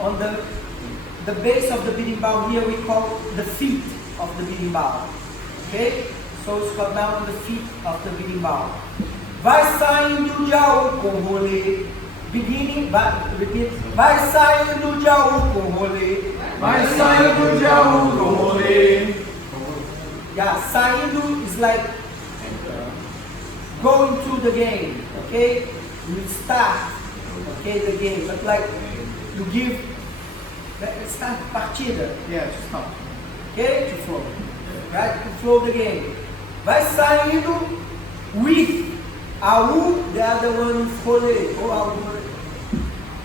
on the base of the berimbau here we call the feet of the berimbau. Okay? So it's got down on the feet of the berimbau. Vai saindo de Aú com rolê. Beginning, repeat. Vai saindo de Aú com rolê. Vai saindo de Aú com rolê. Yeah, saindo is like going to the game. Okay? You start, okay, the game. But like you give, start partida. Yeah, to start. Okay? To flow. Right? To flow the game. Vai saindo with Aú, the other one is rolê. Oh, Aú rolê.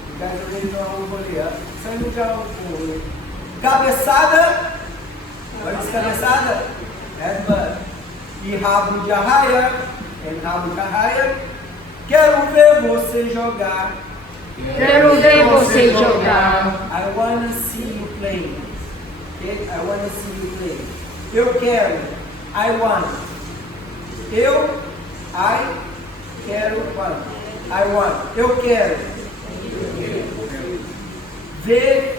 You guys already know Aú rolê, huh? Saindo de Aú com rolê. Cabeçada. What is cabeçada? Headbutt. E rabo de arraia. E rabo de arraia. Quero ver você jogar. Quero ver você jogar. I wanna see you play. Okay? I wanna see you play. Eu quero. I want. I quero. Want. I want. Eu quero. Ver.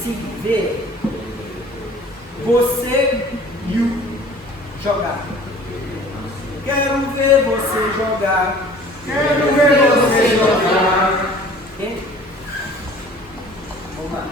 Sim, ver. Você e o jogar. Quero ver você jogar. Quero ver você jogar. Okay? Vamos lá.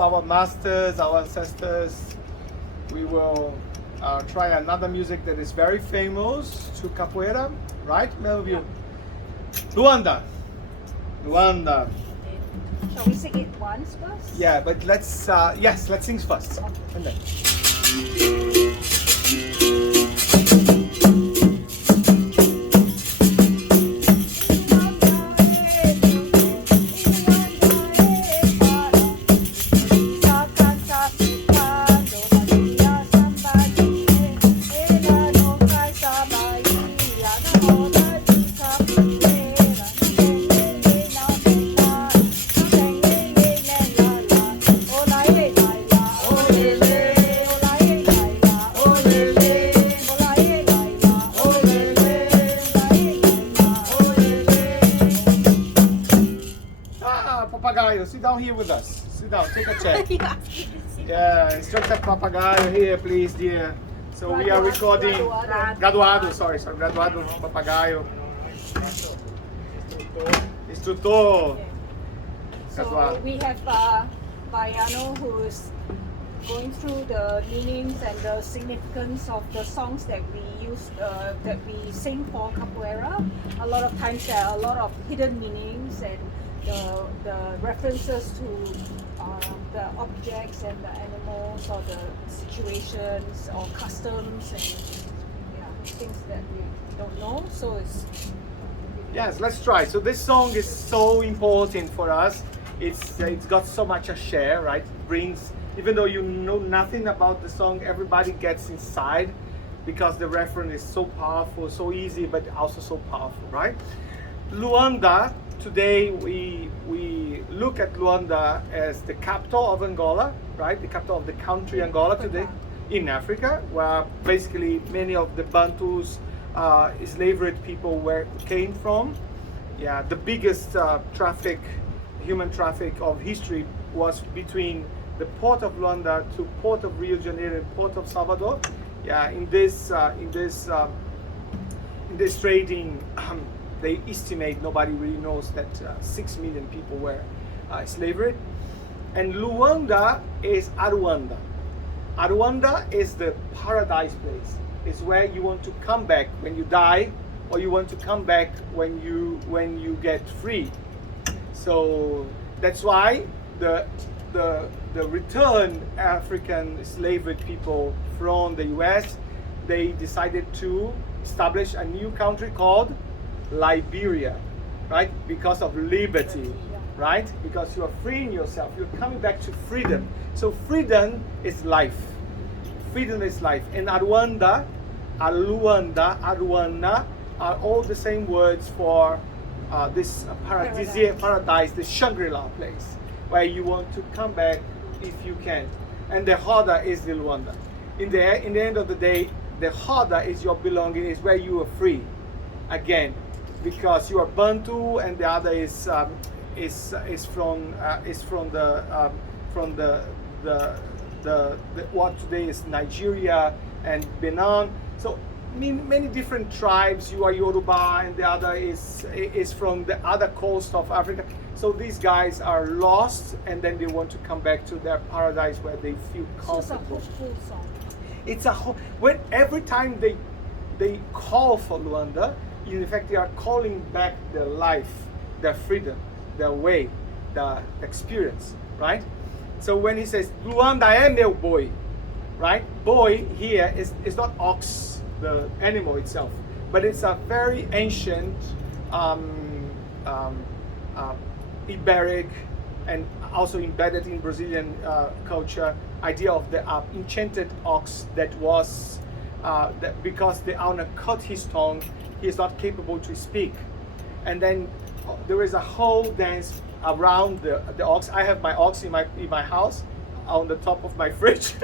Our masters, our ancestors, we will try another music that is very famous to capoeira, right? Meia-lua. Luanda. Luanda. Shall we sing it once first? Yeah, but let's let's sing first. And then. Papagaio, sit down here with us. Sit down, take a chair. Yeah, instructor Papagaio here, please, dear. So we are recording. Graduado, sorry, graduado Papagaio. Instrutor. So we have Baiano who is going through the meanings and the significance of the songs that we use, that we sing for capoeira. A lot of times there are a lot of hidden meanings and the references to the objects and the animals or the situations or customs and things that we don't know. So it's yes, let's try. So this song is so important for us. It's got so much a share, right? It brings, even though you know nothing about the song, everybody gets inside because the reference is so powerful, so easy, but also so powerful, right? Luanda. Today we look at Luanda as the capital of Angola, right? The capital of the country Angola today in Africa, where basically many of the Bantus, enslaved people came from. Yeah, the biggest human traffic of history was between the port of Luanda to port of Rio de Janeiro and port of Salvador. Yeah, in this this trading, they estimate, nobody really knows, that 6 million people were slavery. And Luanda is Aruanda. Aruanda is the paradise place. It's where you want to come back when you die, or you want to come back when you get free. So that's why the returned African enslaved people from the US, they decided to establish a new country called Liberia, right? Because of liberty, right? Because you are freeing yourself, you're coming back to freedom. So freedom is life. Freedom is life. And Aruanda, Aluanda, Aruana are all the same words for this paradisiac paradise, the Shangri-La place, where you want to come back if you can. And the Roda is the Luanda. In the end of the day, the Roda is your belonging, is where you are free again, because you are Bantu, and the other is from the what today is Nigeria and Benin. So many different tribes. You are Yoruba, and the other is from the other coast of Africa. So these guys are lost, and then they want to come back to their paradise where they feel comfortable. So it's a hopeful song. It's when every time they call for Luanda, in fact they are calling back their life, their freedom, their way, the experience, right? So when he says Luanda E Meu Boi, right? Boi here is not ox, the animal itself, but it's a very ancient Iberic and also embedded in Brazilian culture idea of the enchanted ox that was that because the owner cut his tongue, he is not capable to speak, and then there is a whole dance around the ox. I have my ox in my house on the top of my fridge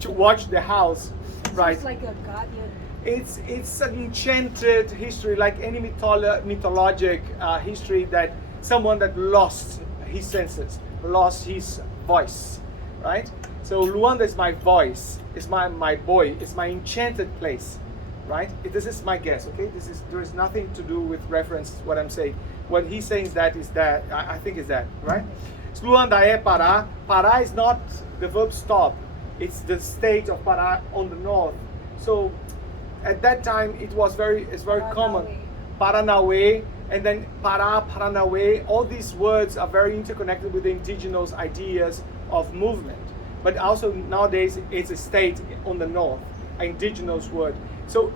to watch the house, right? It's like a guardian. It's an enchanted history, like any mythologic history, that someone that lost his senses, lost his voice, right? So Luanda is my voice, it's my boy, it's my enchanted place, right? This is my guess, okay? There is nothing to do with reference to what I'm saying. What he's saying is that I think is that, right? So Luanda é Pará. Pará is not the verb stop, it's the state of Pará on the north. So at that time it's very common. Paranauê, and then Pará, Paranauê, all these words are very interconnected with the indigenous ideas of movement. But also nowadays it's a state on the north, an indigenous word. So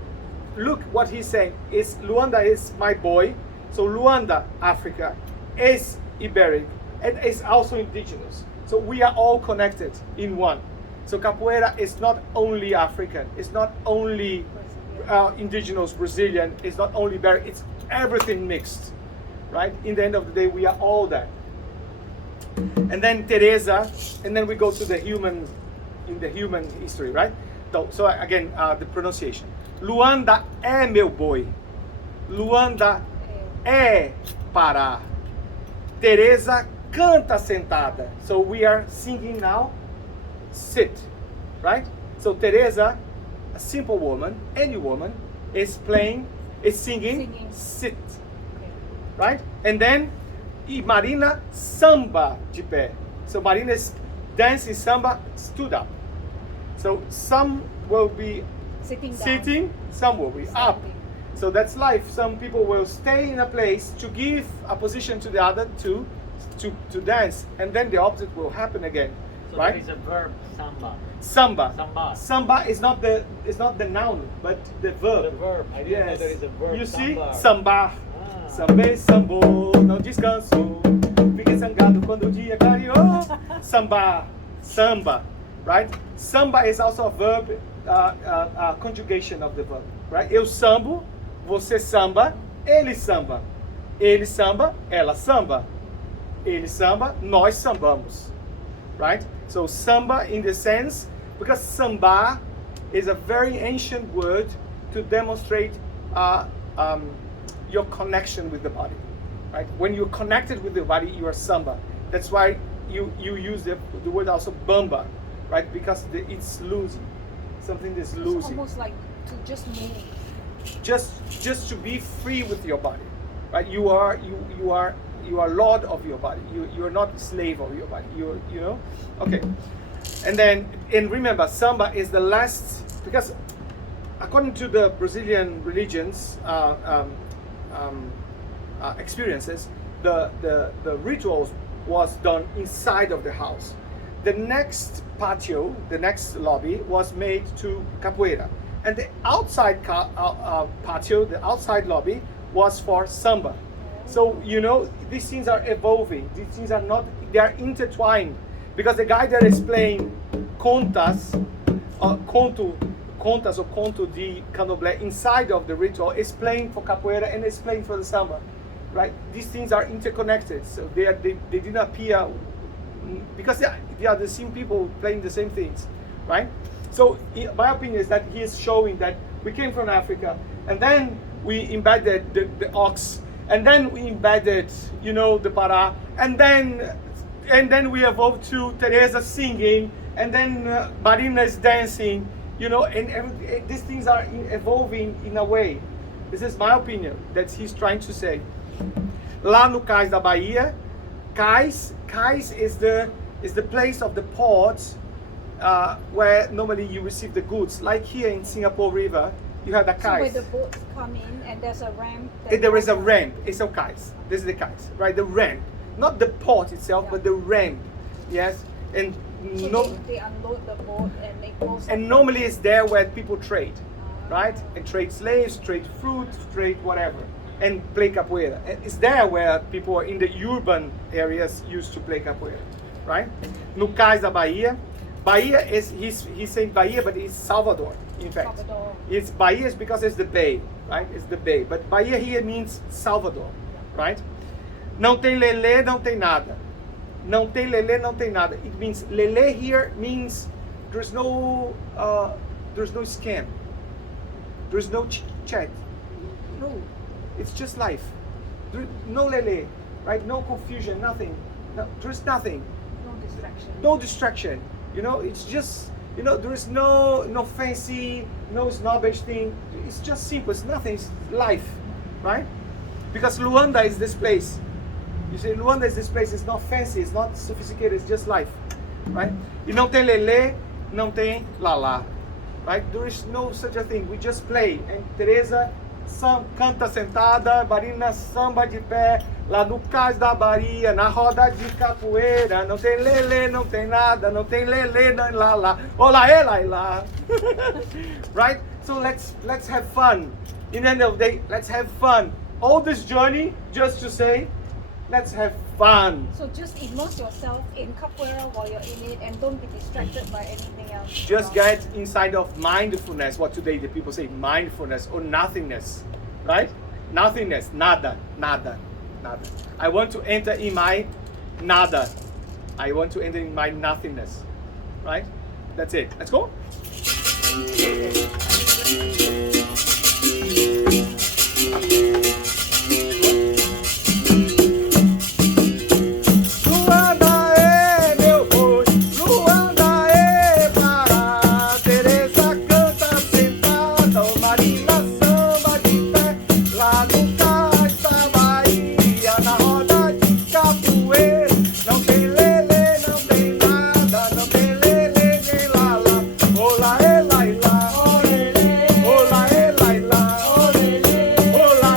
look what he's saying, is Luanda is my boy. So Luanda, Africa, is Iberic, and is also indigenous. So we are all connected in one. So Capoeira is not only African, it's not only indigenous Brazilian, it's not only Iberic, it's everything mixed, right? In the end of the day, we are all that. And then Tereza, and then we go to the human history, right? So again, the pronunciation. Luanda é meu boi. Luanda é Pará. Tereza canta sentada. So we are singing now, sit, right? So Tereza, a simple woman, any woman, is singing. Sit, right? And then Marina samba de pé. So Marina is dancing samba, stood up. So some will be sitting, some will be up. So that's life. Some people will stay in a place to give a position to the other to dance, and then the opposite will happen again. So right? there is a verb, samba. Samba. Samba is not the noun, but the verb. The verb. I didn't know there is a verb. You see, samba. Samba. Sambei, sambou, não descanso. Fiquei sangado quando o dia clareou. Samba, right? Samba is also a verb, conjugation of the verb, right? Eu sambo, você samba, ele samba. Ele samba, ela samba. Ele samba, nós sambamos, right? So samba in the sense, because samba is a very ancient word to demonstrate your connection with the body, right? When you're connected with the body, you are samba. That's why you use the word also bamba, right? Because it's loosey. Something that's loosey. It's almost like to just move. just to be free with your body, right? You are lord of your body. You are not slave of your body. You know, okay. And remember, samba is the last, because according to the Brazilian religions experiences, the rituals was done inside of the house. The next patio, the next lobby was made to capoeira, and the outside patio, the outside lobby was for samba. So you know, these things are evolving. These things are not, they are intertwined, because the guy that is playing contas or conto de candomblé inside of the ritual is playing for capoeira and is playing for the samba, right? These things are interconnected, so they didn't appear because they are the same people playing the same things, right? So my opinion is that he is showing that we came from Africa, and then we embedded the ox, and then we embedded, you know, the para, and then we evolved to Tereza singing, and then Marina is dancing, you know, and these things are evolving in a way. This is my opinion that he's trying to say. Lá no cais da Bahia, cais is the place of the ports where normally you receive the goods. Like here in Singapore River, you have the So cais. where the boats come in and there's a ramp. There is a ramp. It's a cais. This is the cais, right? The ramp, not the port itself, but the ramp. Yes, and So they unload the boat and it goes. and normally it's there where people trade, right? And trade slaves, trade fruit, trade whatever, and play capoeira. And it's there where people in the urban areas used to play capoeira, right? No cais da Bahia, Bahia is he's saying Bahia, but it's Salvador. In fact, Salvador. it's Bahia is because it's the bay, right? It's the bay, but Bahia here means Salvador, right? Não tem lelê, não tem nada. Não tem lelê, não tem nada. It means lelê here means there's no scam. There's no chat. No, it's just life. No lelê, right? No confusion, nothing. No, there's nothing. No distraction. No distraction. You know, it's just, you know, there is no fancy, no snobbish thing. It's just simple. It's nothing. It's life, right? Because Luanda is this place. You say Luanda is this place. It's not fancy. It's not sophisticated. It's just life, right? E não tem lelê, não tem lalá, right? There is no such a thing. We just play. And Tereza canta sentada, Marina samba de pé, lá no cais da Bahia, na roda de capoeira. Não tem lelê, não tem nada, não tem lelê, não lalá. Olá, lá, lá. Right? So let's have fun. In the end of the day, let's have fun. All this journey just to say, let's have fun. So just immerse yourself in capoeira while you're in it and don't be distracted by anything else. Just get inside of mindfulness, what today the people say mindfulness or nothingness, right? Nothingness, nada, nada, nada. I want to enter in my nada. I want to enter in my nothingness, right? That's it. Let's go. Luanda é meu boi, Luanda é para Tereza canta sentada, o Marina samba de pé, lá no cais da Bahia, na roda de capoeira. Não tem lelê, não tem nada, não tem lelê nem lalá. Olá, lá, lá, olá, lá, lá, olá,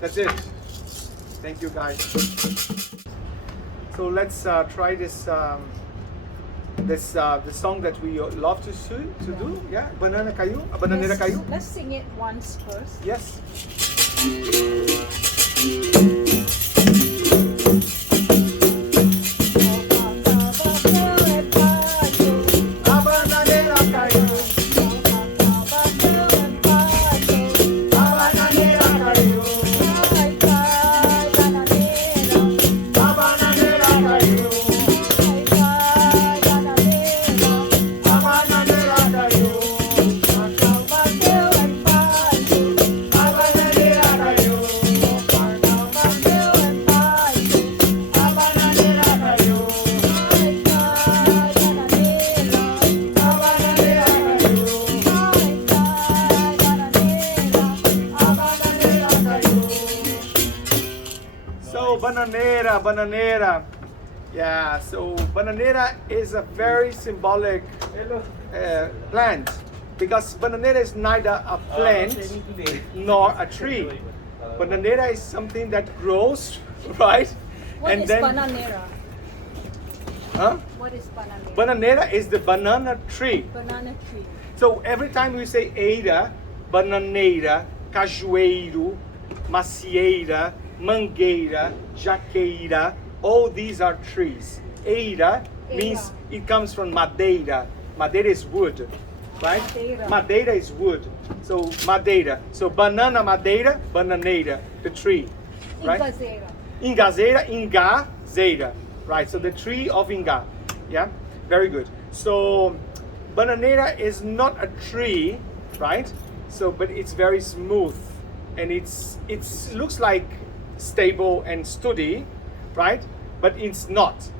That's it. Thank you, guys. So let's try this the song that we love to do. Yeah, Bananeira Caiu. Let's sing it once first. Yes. A bananeira caiu. A bananeira caiu. A bananeira caiu. A bananeira caiu. So bananeira. Yeah, so bananeira is a very symbolic plant because bananeira is neither a plant nor a tree. Bananeira is something that grows, right? What is bananeira? Huh? What is bananeira? Bananeira is the banana tree. Banana tree. So every time we say eira, bananeira, cajueiro, macieira, mangueira, jaqueira, all these are trees. Eira means it comes from madeira. Madeira is wood, right? Madeira is wood. So madeira. So banana madeira, bananeira, the tree, right? Ingazeira. Ingazeira, right? So the tree of Inga, yeah, very good. So bananeira is not a tree, right? So but it's very smooth, and it looks like stable and sturdy, right? But it's not,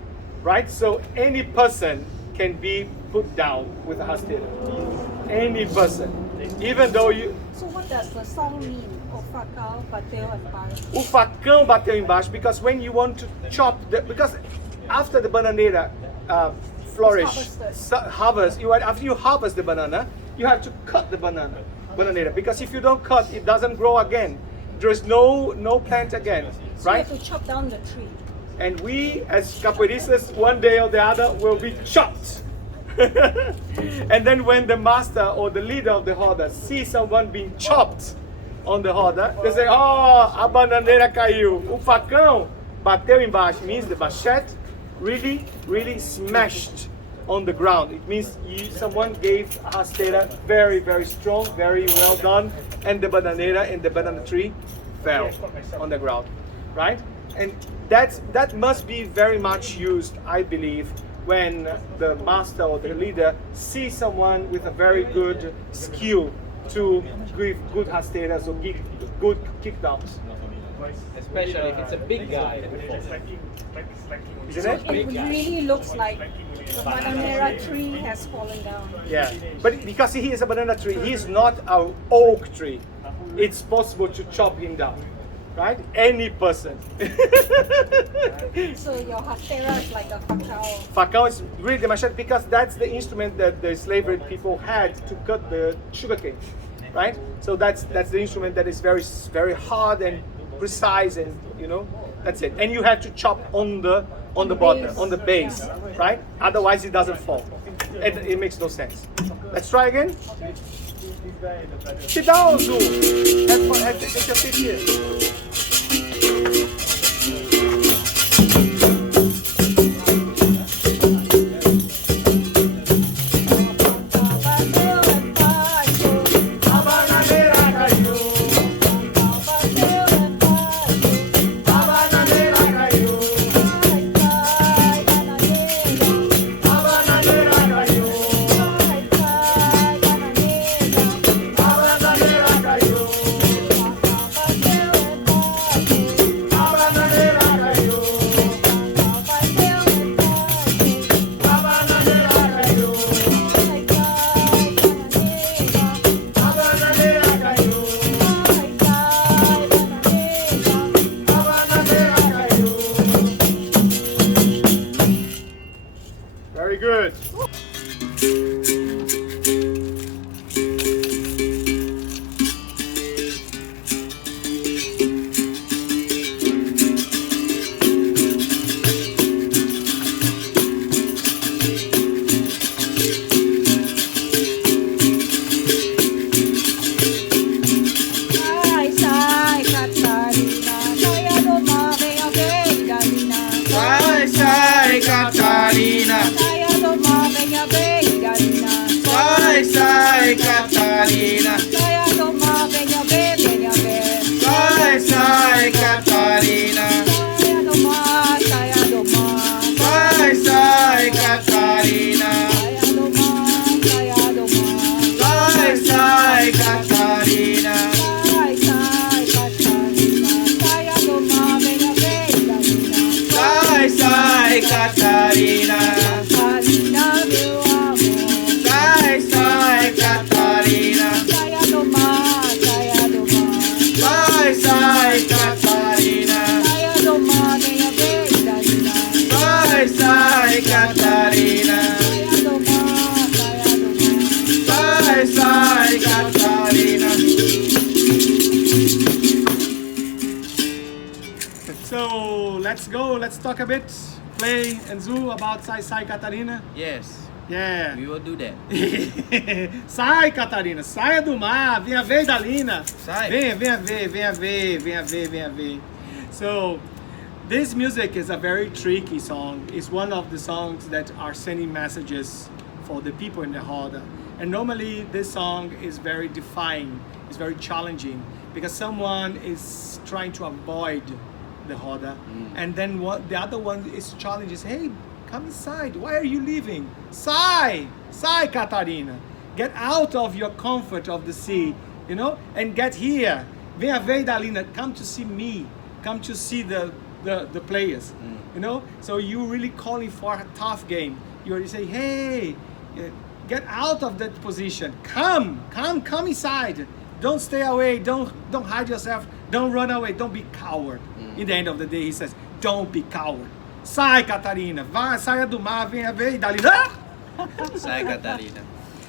right? So any person can be put down with a rasteira. Any person, even though you. So what does the song mean? O facão bateu embaixo. O facão bateu embaixo because when you want to chop because after the bananeira flourish, harvest, after you harvest the banana, you have to cut the bananeira because if you don't cut, it doesn't grow again. There is no plant again, So right? you have to chop down the tree. And we as capoeiristas, one day or the other, will be chopped. And then when the master or the leader of the roda sees someone being chopped on the roda, they say, oh, a bananeira caiu. O facão bateu embaixo. Means the machete really smashed on the ground. It means someone gave a rasteira very, very strong, very well done, and the bananeira and the banana tree fell on the ground, right? And that must be very much used, I believe, when the master or the leader sees someone with a very good skill to give good rasteiras or give good kickdowns. Especially if it's a big guy. Isn't So it? it really looks like the bananeira tree has fallen down. Yeah, but because he is a banana tree, he is not an oak tree. It's possible to chop him down, right? Any person. So your rasteira is like a facão. Facão is really the machete because that's the instrument that the slavery people had to cut the sugarcane, right? So that's the instrument that is very, very hard and precise, and that's it. And you have to chop on the bottom, on the base, right? Otherwise it doesn't fall. It makes no sense. Let's try again. Sit down, Zu. Take your seat here. let's go. Let's talk a bit. Play and zoo about Sai Sai Catarina. Yes, Yeah. we will do that. Sai, Catarina, saia do mar, venha ver, Dalina. Sai. Venha ver. So, this music is a very tricky song. It's one of the songs that are sending messages for the people in the Roda. And normally this song is very defying, it's very challenging because someone is trying to avoid the Roda. And then the other one is challenges, hey, come inside, why are you leaving? Sai Catarina. Get out of your comfort of the sea, you know, and get here. Venha ver, Dalina, come to see me, come to see the players, you know. So you really calling for a tough game. You already say, hey, get out of that position. Come inside. Don't stay away. Don't hide yourself. Don't run away. Don't be coward. In the end of the day, he says, don't be coward. Sai, Catarina. Vai, saia do mar. Venha ver, Dalina. Sai Catarina.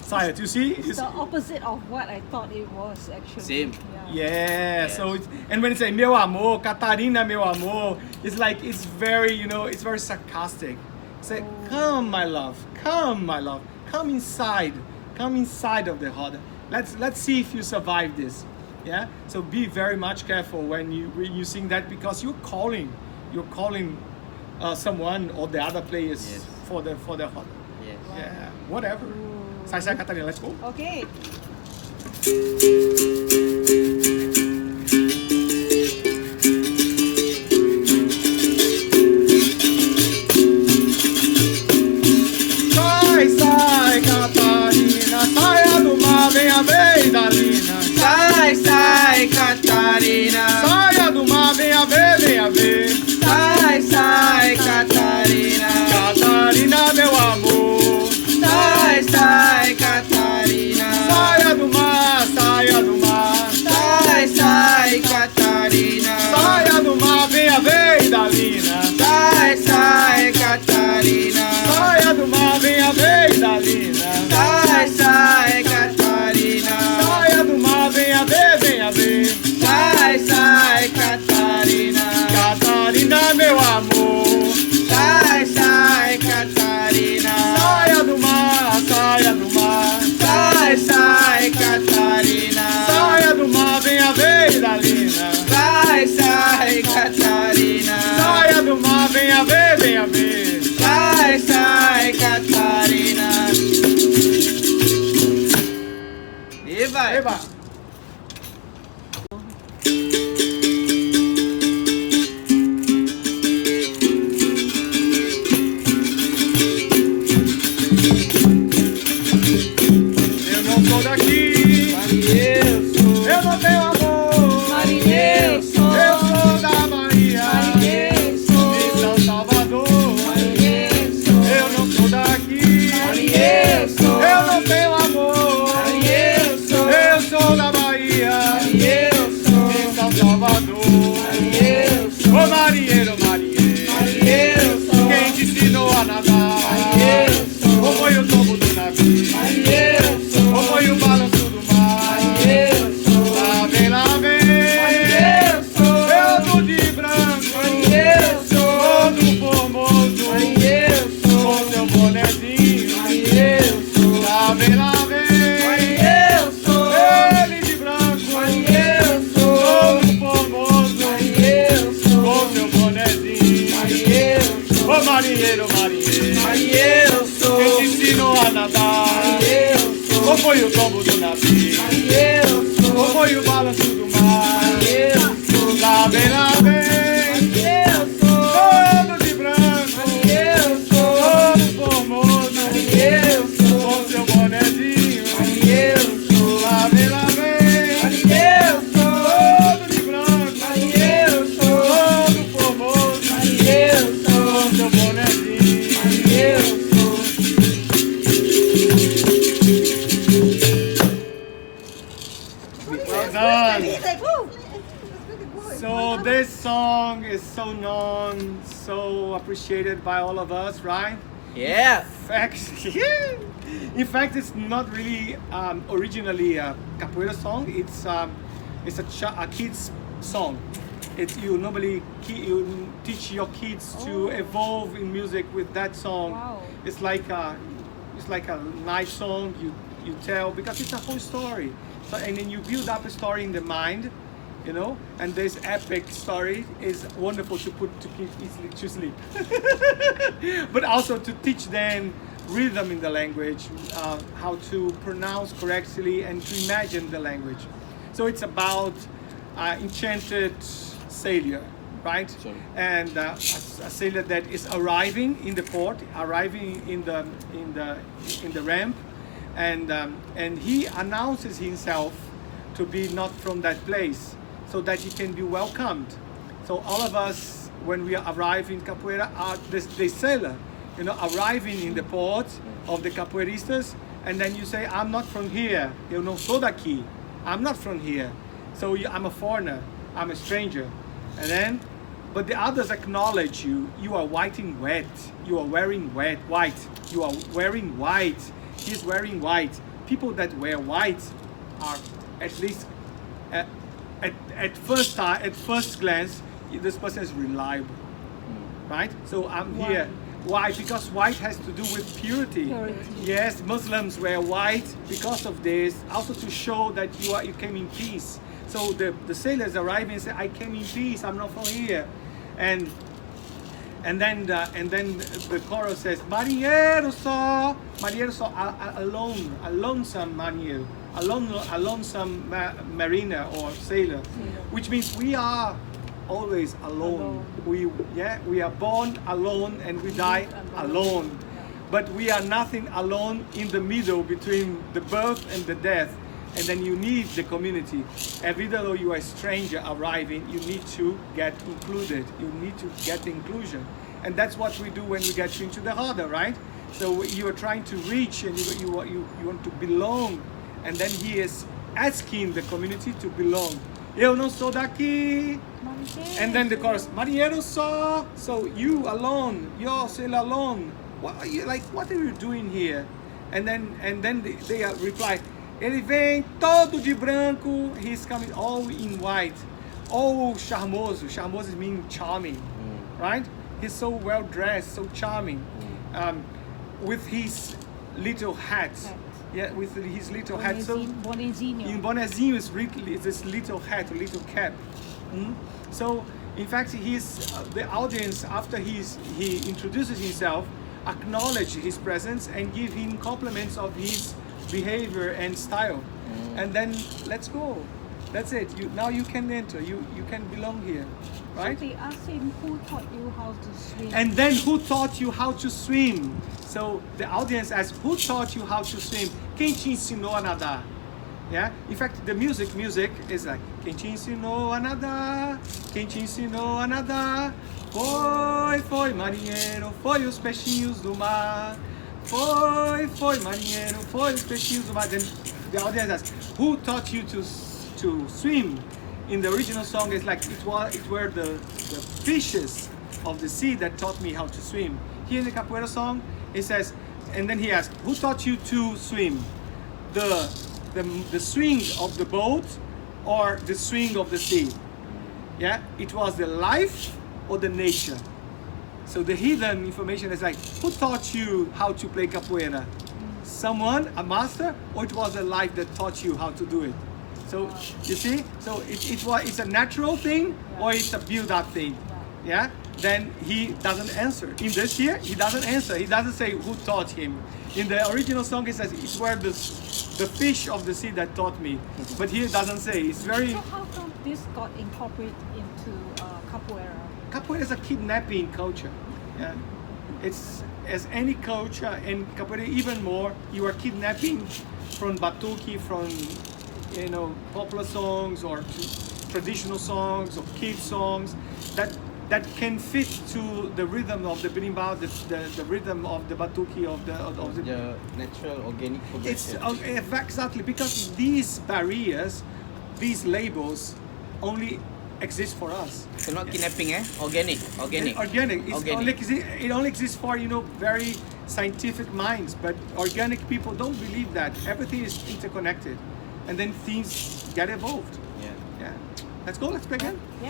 Saia, you see? It's the opposite of what I thought it was actually. Same. Yeah, so and when you say meu amor, Catarina meu amor, it's like it's very, you know, it's very sarcastic. Say, come my love, come inside of the Roda. Let's see if you survive this. Yeah, so be very much careful when you sing that because you're calling someone or the other players for the Roda. Yes. Yeah, whatever. Sai Sai Catarina, let's go. Okay. Sai, sai, Catarina, saia do mar, venha ver, Dalina. Sai, sai, Catarina. Saia do mar, venha ver. Sai, sai, Catarina. Catarina, meu amor. Sai, sai, Catarina. Saia do mar, Sai, sai, Catarina. saia do mar, venha ver, Dalina. Sai, sai, Catarina. Saia do mar, venha ver, Dalina. Sai, sai, Catarina. Saia do mar, venha ver. Sai, sai, Catarina. Catarina, meu amor. Sai, sai, Catarina. Saia do mar. Sai, sai, Catarina. Saia do mar, venha ver, Dalina. Sai, sai, Catarina. Saia do mar, venha ver. Sai, sai, Catarina. E vai. Eba. Eu não sou daqui, Marinheiro Só. eu não tenho amor. Marinheiro Só. Eu sou da Bahia, Marinheiro Só. de São Salvador. Marinheiro Só. Eu não sou daqui, Marinheiro Só. eu não tenho amor. Marinheiro Só. Eu sou da Bahia, Marinheiro Só. de São Salvador. Marinheiro Só. Ô marinheiro, Marinheiro Só. quem te ensinou a nadar? Marinheiro Só. Ou foi o tombo do navio? Marinheiro Só. Ou foi o balanço do mar? Marinheiro Só. Lá vem, Marinheiro Só. eu tô de branco, Marinheiro Só. todo formoso, Marinheiro Só. com seu bonezinho. Marinheiro Só. Lá vem, Marinheiro Só. ele de branco, Marinheiro Só. todo formoso, Marinheiro Só. com seu bonezinho. Marinheiro Só. Ô marinheiro, Marinheiro Só. quem te ensinou a nadar? Marinheiro Só. Ou foi o tombo do navio? Marinheiro Só. Ou foi o balanço do mar? Marinheiro Só. Lá vem, Marinheiro Só. todo de branco, Marinheiro Só. todo formoso, Marinheiro Só. com seu bonezinho. Marinheiro Só. Lá vem, Marinheiro Só. todo de branco, Marinheiro Só. todo formoso, Marinheiro Só. com seu bonezinho. Marinheiro Só. Well done. So this song is so known, so appreciated by all of us, right? Yeah. In fact, it's not really originally a capoeira song. It's a kids song. you normally you teach your kids to evolve in music with that song. Wow. It's like a nice song you tell because it's a whole story. So and then you build up a story in the mind, you know. And this epic story is wonderful to put to kids easily to sleep, but also to teach them rhythm in the language, how to pronounce correctly and to imagine the language. So it's about enchanted sailor, right? Sure. And a sailor that is arriving in the port, arriving in the ramp, and he announces himself to be not from that place, so that he can be welcomed. So all of us, when we arrive in Capoeira, are the sailor, you know, arriving in the port of the capoeiristas, and then you say, I'm not from here, eu não sou daqui, I'm not from here, so I'm a foreigner, I'm a stranger. And then, but the others acknowledge you, you are white and wet, you are wearing white, you are wearing white, he's wearing white. People that wear white are, at least at first glance, this person is reliable, right? So I'm here. Why? Because white has to do with purity. Yes, Muslims wear white because of this, also to show that you came in peace. So the sailors arrive and say, I came in peace, I'm not from here. And then the chorus says, Marinheiro Só, Marinheiro Só, alone, a lonesome marinheiro, a lonesome mariner or sailor, which means we are always alone. We are born alone and we die alone. But we are nothing alone in the middle between the birth and the death. And then you need the community. Even though you are a stranger arriving, you need to get included. You need to get inclusion. And that's what we do when we get into the Roda, right? So you are trying to reach and you want to belong. And then he is asking the community to belong. Eu não sou daqui. And then the chorus, Marinheiro Só. So you alone, you're still alone. What are you like? What are you doing here? And then they reply, ele vem todo de branco. He's coming all in white, all charmoso. Charmoso means charming, right? He's so well dressed, so charming, with his little hat. Yeah, with his little hat. So in bonezinho is this little hat, a little cap. So in fact, the audience, after he introduces himself, acknowledge his presence and give him compliments of his behavior and style. And then let's go. That's it. Now you can enter. You can belong here, right? So they asked him who taught you how to swim. And then who taught you how to swim? So the audience asks, who taught you how to swim? Quem te ensinou a nadar? Yeah. In fact, the music is like, quem te ensinou a nadar? Quem te ensinou a nadar? Foi marinheiro, foi os peixinhos do mar. Foi marinheiro, foi os peixinhos do mar. Then the audience asks, who taught you to swim? In the original song, it's like it were the fishes of the sea that taught me how to swim. Here in the Capoeira song, it says, and then he asks, who taught you to swim? The swing of the boat or the swing of the sea? Yeah, it was the life or the nature. So the hidden information is like, who taught you how to play capoeira? Someone, a master, or it was a life that taught you how to do it? So you see, so it's a natural thing or it's a build-up thing. Yeah. Then he doesn't answer. In this here, he doesn't answer. He doesn't say who taught him. In the original song, it says it's where the fish of the sea that taught me. But here it doesn't say. It's very. So how come this got incorporated into capoeira? Capoeira is a kidnapping culture. Yeah. It's as any culture, and capoeira even more. You are kidnapping from batuque, from popular songs or traditional songs or kid songs that can fit to the rhythm of the berimbau, the rhythm of the batuque of the natural organic progression. It's exactly because these barriers, these labels, only exist for us. So not kidnapping, Organic. It only exists for very scientific minds, but organic people don't believe that everything is interconnected, and then things get evolved. Yeah. Let's go. Let's begin. Yeah.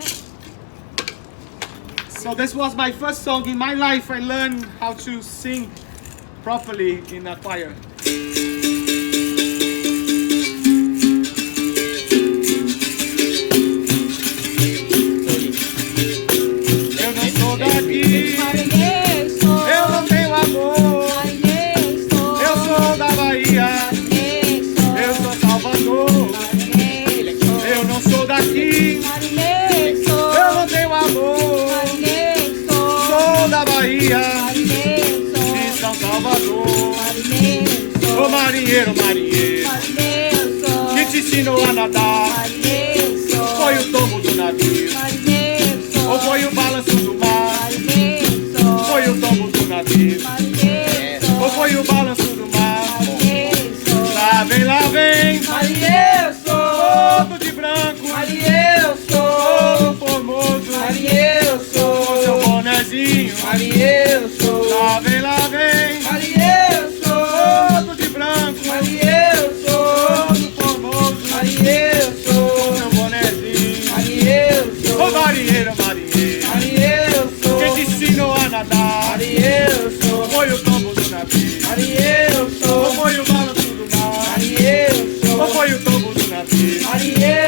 So this was my first song in my life. I learned how to sing properly in a choir. Eu não sou daqui, eu não tenho amor. Eu sou da Bahia, eu sou Salvador. Eu não sou daqui, eu não tenho amor. Sou da Bahia, de São Salvador. Ô marinheiro, marinheiro, que te ensinou a nadar? Foi o tombo do navio, ou foi o balanço do mar? Foi o tombo do navio, ou foi o balanço do mar? Lá vem, Marinheiro Só, todo de branco, Marinheiro Só, todo formoso, Marinheiro com Só, seu bonezinho. Marinheiro Só, Lá vem, Marinheiro Só, todo de branco, Marinheiro Só, todo formoso, Marinheiro com Só, seu bonezinho. Marinheiro Só, Ô marinheiro, marinheiro, Marinheiro Só, quem te ensinou a nadar? Marinheiro Só, Foi o tombo do navio, Marinheiro ou Só, foi o balanço do mar? Marinheiro Ou Só, foi o tombo do navio? Marinheiro